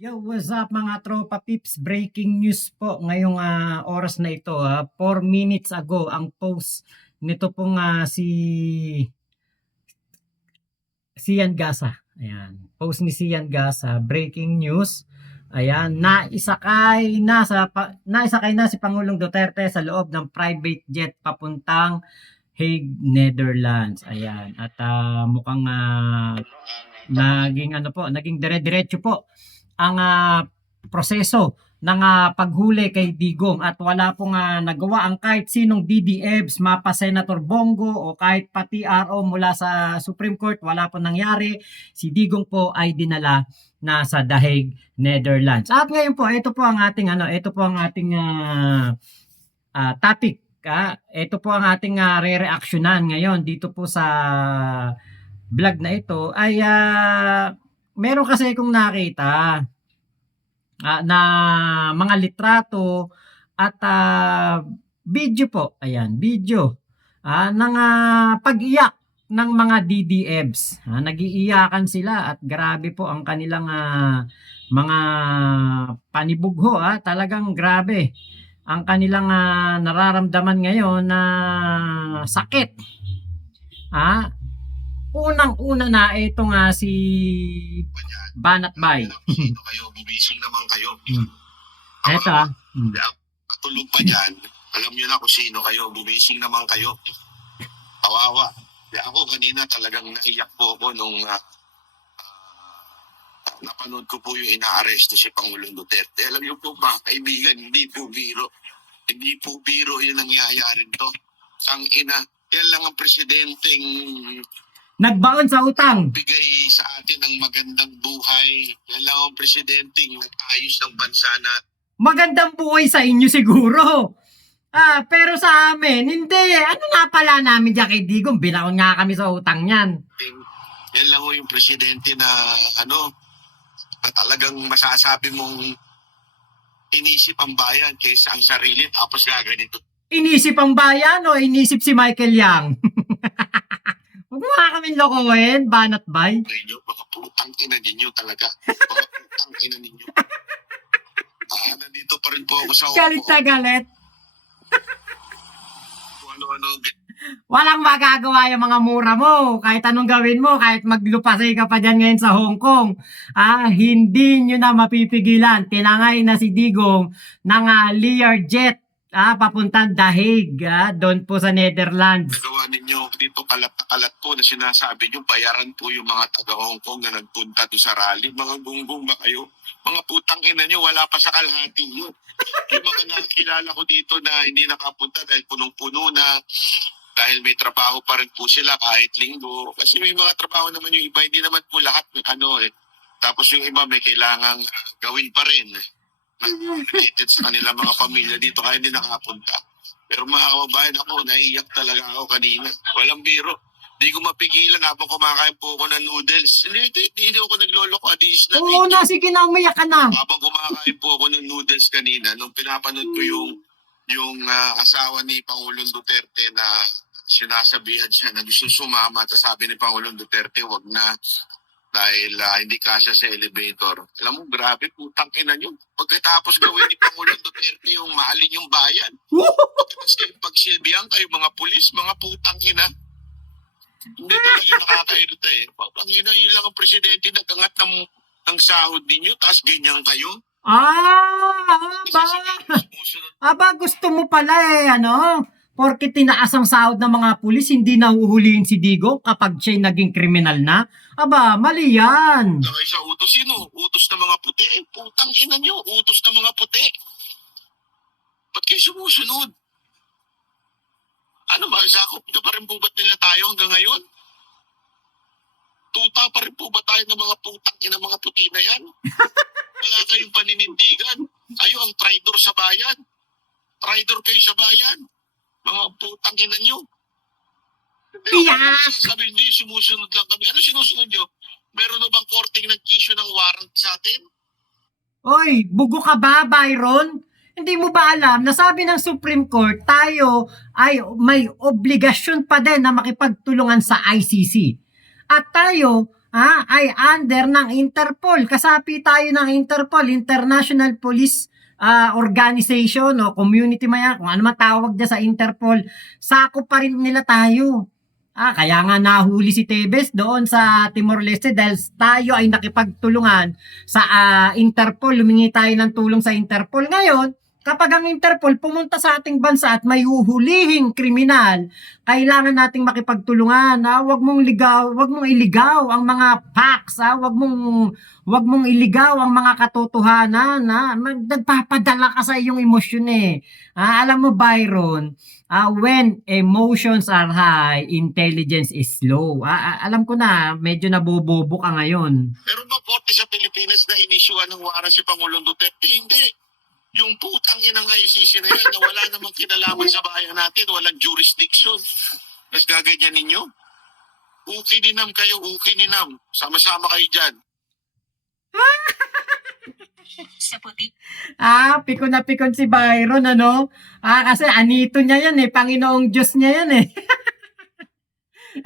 Yo, what's up mga tropa pips? Breaking news po ngayong oras na ito. 4 minutes ago ang post nito pong si Sian Gasa. Ayan, post ni Sian Gasa, breaking news. Ayan, naisakay na si Pangulong Duterte sa loob ng private jet papuntang Hague, Netherlands. Ayan, at mukhang naging dire-diretso po ang proseso ng paghuli kay Digong at wala pong nagawa ang kahit sinong DDEBs, mapa Senator Bongo o kahit pati RO mula sa Supreme Court, wala po nangyari. Si Digong po ay dinala na sa The Hague, Netherlands. At ngayon po, ito po ang ating topic. Ito po ang ating re-reactionan ngayon dito po sa vlog na ito ay meron kasi akong nakita na mga litrato at video po. Ayan, video ng pag-iyak ng mga DDEBs. Nag-iiyakan sila at grabe po ang kanilang mga panibugho. Talagang grabe ang kanilang nararamdaman ngayon na sakit. Unang-una na ito nga si Banat Bay. Sino kayo? Bubising naman kayo. Ito Katulog pa dyan. Alam nyo na kung sino kayo. Bubising naman kayo. Kawawa. Ako kanina talagang naiyak po ako nung napanood ko po yung inaaresto si Pangulong Duterte. Alam nyo po ba, kaibigan, hindi po biro. Hindi po biro yung nangyayari to. Ang ina, yan lang ang presidenteng nagbaon sa utang. Bigay sa atin ng magandang buhay. Yan lang ang presidenteng nag-ayos ng bansa na. Magandang buhay sa inyo siguro. Pero sa amin, hindi. Ano nga pala namin dyan kay Digong? Binaon nga kami sa utang yan. Yan lang yung presidente na na talagang masasabi mong inisip ang bayan kaysa ang sarili tapos gaganito. Inisip ang bayan o inisip si Michael Yang? Huwag mo nga kaming lokohin, Banat Bay. Mga putang ina ninyo talaga. Mga putang ina ninyo. Nandito pa rin po ako sa galit na galit. Ano. Walang magagawa yung mga mura mo. Kahit anong gawin mo, kahit maglupasay ka pa dyan ngayon sa Hong Kong. Hindi nyo na mapipigilan. Tinangay na si Digong ng Learjet. Papuntang The Hague, doon po sa Netherlands. Nagawa ninyo dito kalat po na sinasabi nyo, bayaran po yung mga taga Hong Kong na nagpunta doon sa rally. Mga gunggong ba kayo? Mga putang ina nyo, wala pa sa kalahati yun. Yung mga nakilala ko dito na hindi nakapunta dahil punong-puno na, dahil may trabaho pa rin po sila kahit linggo. Kasi may mga trabaho naman yung iba, hindi naman po lahat Tapos yung iba may kailangang gawin pa rin. Related sa kanila mga pamilya dito kaya hindi nakapunta. Pero mga kababayan ako, naiiyak talaga ako kanina. Walang biro. Hindi ko mapigilan habang kumakain po ako ng noodles. Hindi ako nagloloko. Oo na, sige na, umiyak ka na. Habang kumakain po ako ng noodles kanina, nung pinapanood ko yung asawa ni Pangulong Duterte na sinasabihan siya na gusto sumama. Tapos sabi ni Pangulong Duterte, wag na. Dahil hindi kasya sa elevator. Alam mo, grabe, putang ina nyo. Pagkatapos gawin ni Pangulong Duterte yung mahalin yung bayan. Pagkatapos kayo pagsilbihan kayo mga pulis, mga putang ina. Hindi talaga nakakairita Putang ina, yun lang ang presidente nagangat ng sahod ninyo, tapos ganyan kayo. Gusto mo pala Porque tinaas ang sahod ng mga pulis, hindi nahuhulihin si Digong kapag siya'y naging kriminal na. Mali yan. Nakay sa utos, sino? Utos ng mga puti. Putang ina nyo, utos ng mga puti. Ba't kayo sumusunod? Sakop na pa rin po ba't nila tayo hanggang ngayon? Tuta pa rin po ba tayo ng mga putang ina mga puti na yan? Wala kayong paninindigan. Kayo ang traidor sa bayan. Traidor kayo sa bayan. Mga putang ina nyo. Sabi hindi, sumusunod lang kami. Ano sinusunod nyo? Meron na bang korting nag-issue ng warrant sa atin? Oy, bugo ka ba, Byron? Hindi mo ba alam na sabi ng Supreme Court, tayo ay may obligasyon pa din na makipagtulungan sa ICC. At tayo ay under ng Interpol. Kasapi tayo ng Interpol, International Police Organization o community maya, kung ano man tawag dyan sa Interpol, sakop pa rin nila tayo. Kaya nga nahuli si Tevez doon sa Timor-Leste dahil tayo ay nakipagtulungan sa Interpol, lumingi tayo ng tulong sa Interpol. Ngayon, kapag ang Interpol pumunta sa ating bansa at may huhulihing kriminal, kailangan nating makipagtulungan. Wag mong iligaw ang mga facts, wag mong iligaw ang mga katotohanan, nagpapadala ka sa iyong emosyon eh. Alam mo Byron, when emotions are high, intelligence is low. Alam ko na, medyo nabobobo ka ngayon. Meron ba korte sa Pilipinas na inisyuhan ng warrant si Pangulong Duterte? Hindi. Yung putang inang ICC na yan na wala namang kinalaman sa bayan natin, walang jurisdiction. Mas gaganyan ninyo? Ukininam kayo, ukininam. Sama-sama kayo dyan. Sa puti. Pikon na pikon si Byron, ano? Kasi anito niya yan eh, Panginoong Diyos niya yan eh.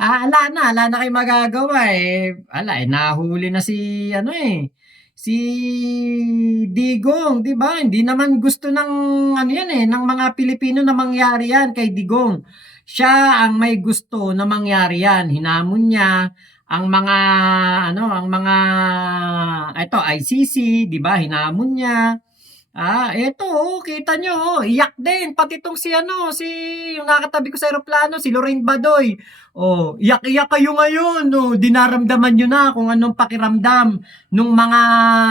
Ala na kayo magagawa eh. Nahuli na si, si Digong, di ba? Hindi naman gusto ng, ng mga Pilipino na mangyari yan kay Digong. Siya ang may gusto na mangyari yan. Hinamon niya ang mga, ito, ICC, di ba? Hinamon niya. Eto, kita nyo, iyak din. Pati itong yung nakatabi ko sa aeroplano, si Lorraine Badoy. Iyak-iyak kayo ngayon. Dinaramdaman nyo na kung anong pakiramdam nung mga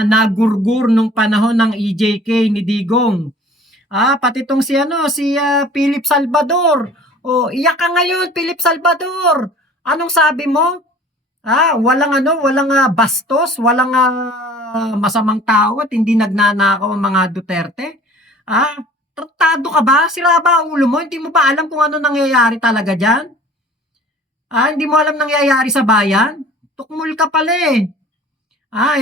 nagurgur nung panahon ng EJK ni Digong. Pati itong si Philip Salvador. Iyak ka ngayon, Philip Salvador. Anong sabi mo? Walang bastos, walang masamang tao at hindi nagnanakaw ang mga Duterte. Tratado ka ba? Sira ba ulo mo? Hindi mo ba alam kung ano nangyayari talaga dyan? Hindi mo alam nangyayari sa bayan? Tukmul ka pala eh.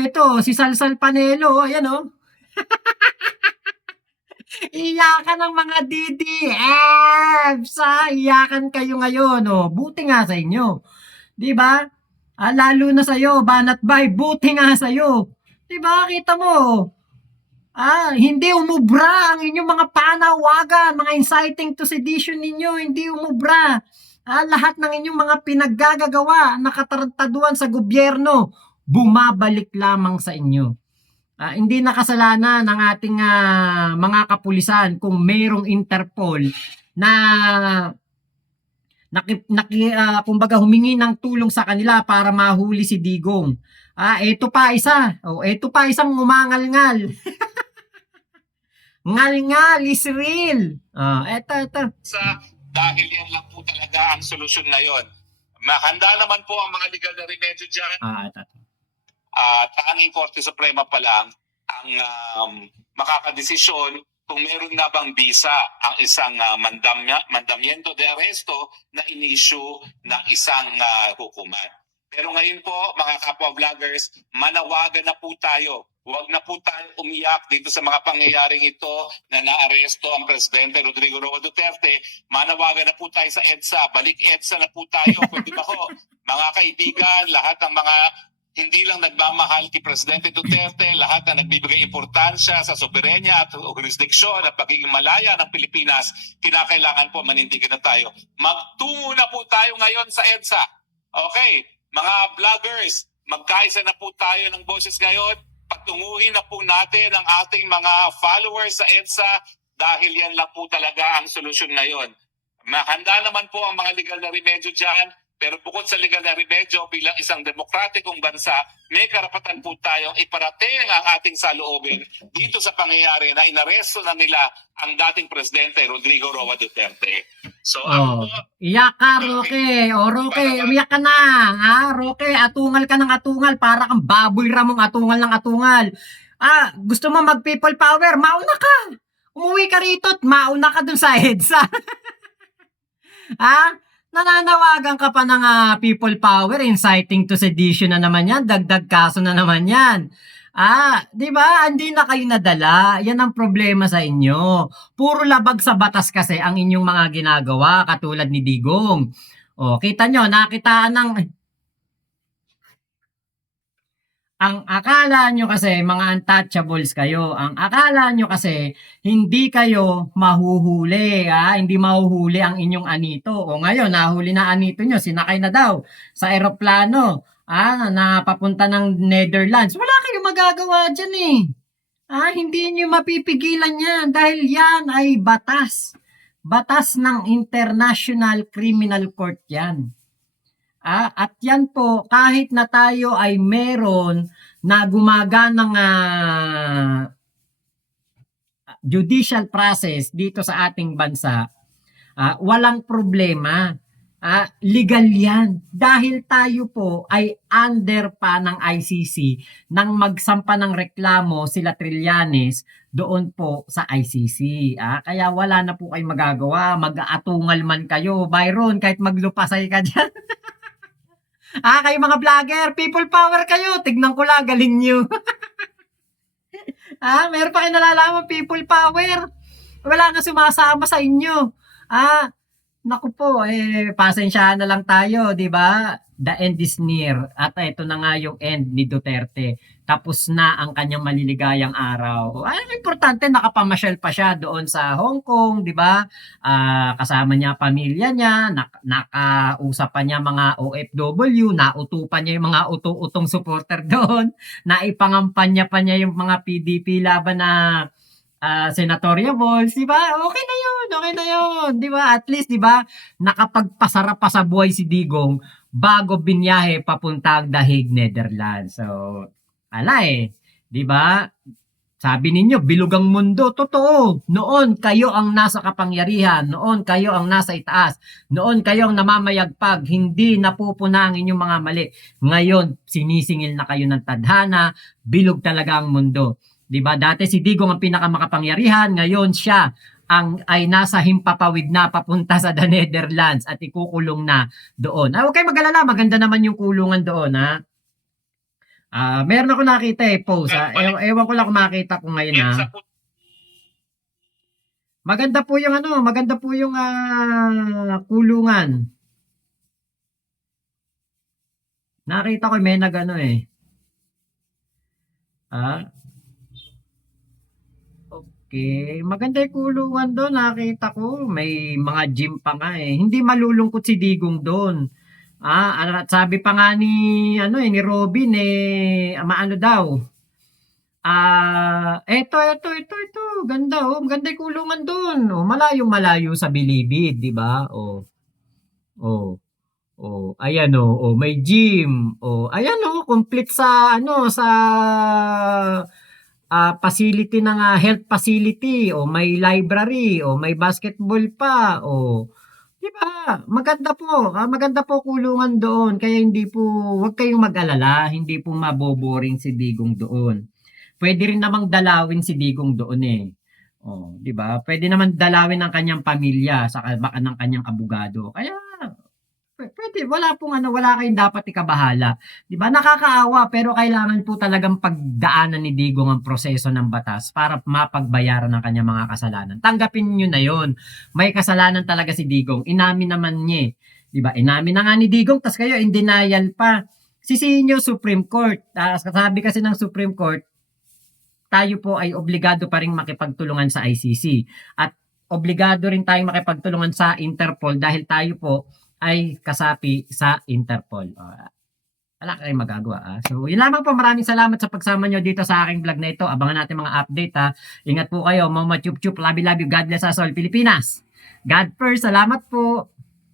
Ito, si Salsal Panelo, ayan o. Iyakan ng mga DDFs. Iyakan kayo ngayon. Buti nga sa inyo. Di ba? Lalo na sa'yo, Banat Bay, buti nga sa'yo. Diba? Kita mo. Hindi umubra ang inyong mga panawagan, mga inciting to sedition ninyo, hindi umubra. Lahat ng inyong mga pinaggagawa, nakatarantaduan sa gobyerno, bumabalik lamang sa inyo. Hindi nakasalanan ng ating mga kapulisan kung mayroong Interpol na kumbaga humingi ng tulong sa kanila para mahuli si Digong. Ito pa isa. Ito pa isang umangal-ngal. Ngal-ngal is real. Ito. Dahil yan lang po talaga ang solusyon na yon. Mahanda naman po ang mga legal na remedyo dyan. Ito. Tanging Korte Suprema pa lang ang makakadesisyon kung meron na bang bisa ang isang mandamiento de arresto na in-issue ng isang hukuman. Pero ngayon po, mga kapwa-vloggers, manawagan na po tayo. Huwag na po tayo umiyak dito sa mga pangyayaring ito na naaresto ang Presidente Rodrigo Roa Duterte. Manawagan na po tayo sa EDSA. Balik EDSA na po tayo. Pwede ba ho? Mga kaibigan, lahat ng mga hindi lang nagmamahal kay Presidente Duterte, lahat na nagbibigay importansya sa soberenya at jurisdiksyon at pagiging malaya ng Pilipinas, kinakailangan po manindigan na tayo. Magtungo na po tayo ngayon sa EDSA. Okay, mga vloggers, magkaisa na po tayo ng boses ngayon. Patunguhin na po natin ang ating mga followers sa EDSA dahil yan lang po talaga ang solusyon ngayon. Mahanda naman po ang mga legal na remedyo dyan. Pero bukod sa legal na remedyo, bilang isang demokratikong bansa, may karapatan po tayong iparating ang ating saloobin dito sa pangyayari na inaresto na nila ang dating Presidente Rodrigo Roa Duterte. So, iyak ka, Roque. Roque, umiyak ka na. Roque, atungal ka ng atungal. Para kang baboy ramong atungal ng atungal. Gusto mo mag-people power? Mauna ka. Umuwi ka rito at mauna ka dun sa EDSA. Nananawagan ka pa ng people power, inciting to sedition na naman yan, dagdag kaso na naman yan. Di ba? Hindi na kayo nadala. Yan ang problema sa inyo. Puro labag sa batas kasi ang inyong mga ginagawa, katulad ni Digong. Kita nyo, nakitaan ng Ang akala nyo kasi, mga untouchables kayo, ang akala nyo kasi, hindi kayo mahuhuli, hindi mahuhuli ang inyong anito. O ngayon, nahuli na anito nyo, sinakay na daw sa eroplano, na papunta ng Netherlands. Wala kayong magagawa dyan eh. Hindi nyo mapipigilan yan dahil yan ay batas. Batas ng International Criminal Court yan. At yan po, kahit na tayo ay meron na gumaganang judicial process dito sa ating bansa, walang problema. Legal yan. Dahil tayo po ay under pa ng ICC nang magsampa ng reklamo sila Trillanes doon po sa ICC. Kaya wala na po kayong magagawa. Mag-aatungal man kayo. Byron, kahit maglupasay ka dyan. Kayo mga vlogger, people power kayo. Tignan ko lang, galing nyo. Meron pa kayo nalalaman, people power. Wala nga sumasama sa inyo. Naku po, pasensyahan na lang tayo, di ba? The end is near. At ito na nga yung end ni Duterte. Tapos na ang kanyang maliligayang araw. Ang importante, nakapamasyal pa siya doon sa Hong Kong, di ba? Kasama niya pamilya niya, nakausap pa niya mga OFW, nautupan niya yung mga utong supporter doon, naipangampanya pa niya yung mga PDP laban na senatorial balls, di ba? Okay na yun, di ba? At least, di ba, nakapagpasarap pa sa buhay si Digong bago binyahe papuntang The Hague, Netherlands. So, di ba? Sabi ninyo, bilog ang mundo. Totoo. Noon, kayo ang nasa kapangyarihan. Noon, kayo ang nasa itaas. Noon, kayo ang namamayagpag. Hindi napupuna ang inyong mga mali. Ngayon, sinisingil na kayo ng tadhana. Bilog talaga ang mundo. Diba? Dati si Digong ang pinakamakapangyarihan, ngayon siya ay nasa himpapawid na papunta sa The Netherlands at ikukulong na doon. Huwag kayong mag-alala, maganda naman yung kulungan doon, meron ako nakita post. Ewan ko lang kung makita ko ngayon, Maganda po yung kulungan. Nakita ko may nagano Okay, maganda yung kulungan doon, nakita ko. May mga gym pa nga Hindi malulungkot si Digong doon. At sabi pa nga ni Robin maano daw. Ito, ganda maganda yung kulungan doon. Malayong-malayo sa Bilibid, di ba? Ayan may gym. Ayan complete sa sa facility ng health facility, may library, may basketball pa, di ba? Maganda po kulungan doon, kaya wag kayong mag-alala, hindi po maboboring si Digong doon. Pwede rin namang dalawin si Digong doon di ba? Pwede naman dalawin ang kanyang pamilya sa baka ng kanyang abogado. Kaya pwede, wala kayong dapat ikabahala. 'Di ba? Nakakaawa pero kailangan po talagang pagdaanan ni Digong ang proseso ng batas para mapagbayaran ng kanyang mga kasalanan. Tanggapin niyo na 'yon. May kasalanan talaga si Digong. Inamin naman niya. 'Di ba? Inamin na nga ni Digong, tas kayo in denial pa. Sisihin niyo Supreme Court. Sabi kasi ng Supreme Court, tayo po ay obligado pa ring makipagtulungan sa ICC at obligado rin tayong makipagtulungan sa Interpol dahil tayo po ay kasapi sa Interpol. Wala kayong magagawa. So, yun lamang po. Maraming salamat sa pagsama nyo dito sa aking vlog na ito. Abangan natin mga update Ingat po kayo. Mama chup chup. Labi labi. God bless us all. Pilipinas. God first. Salamat po.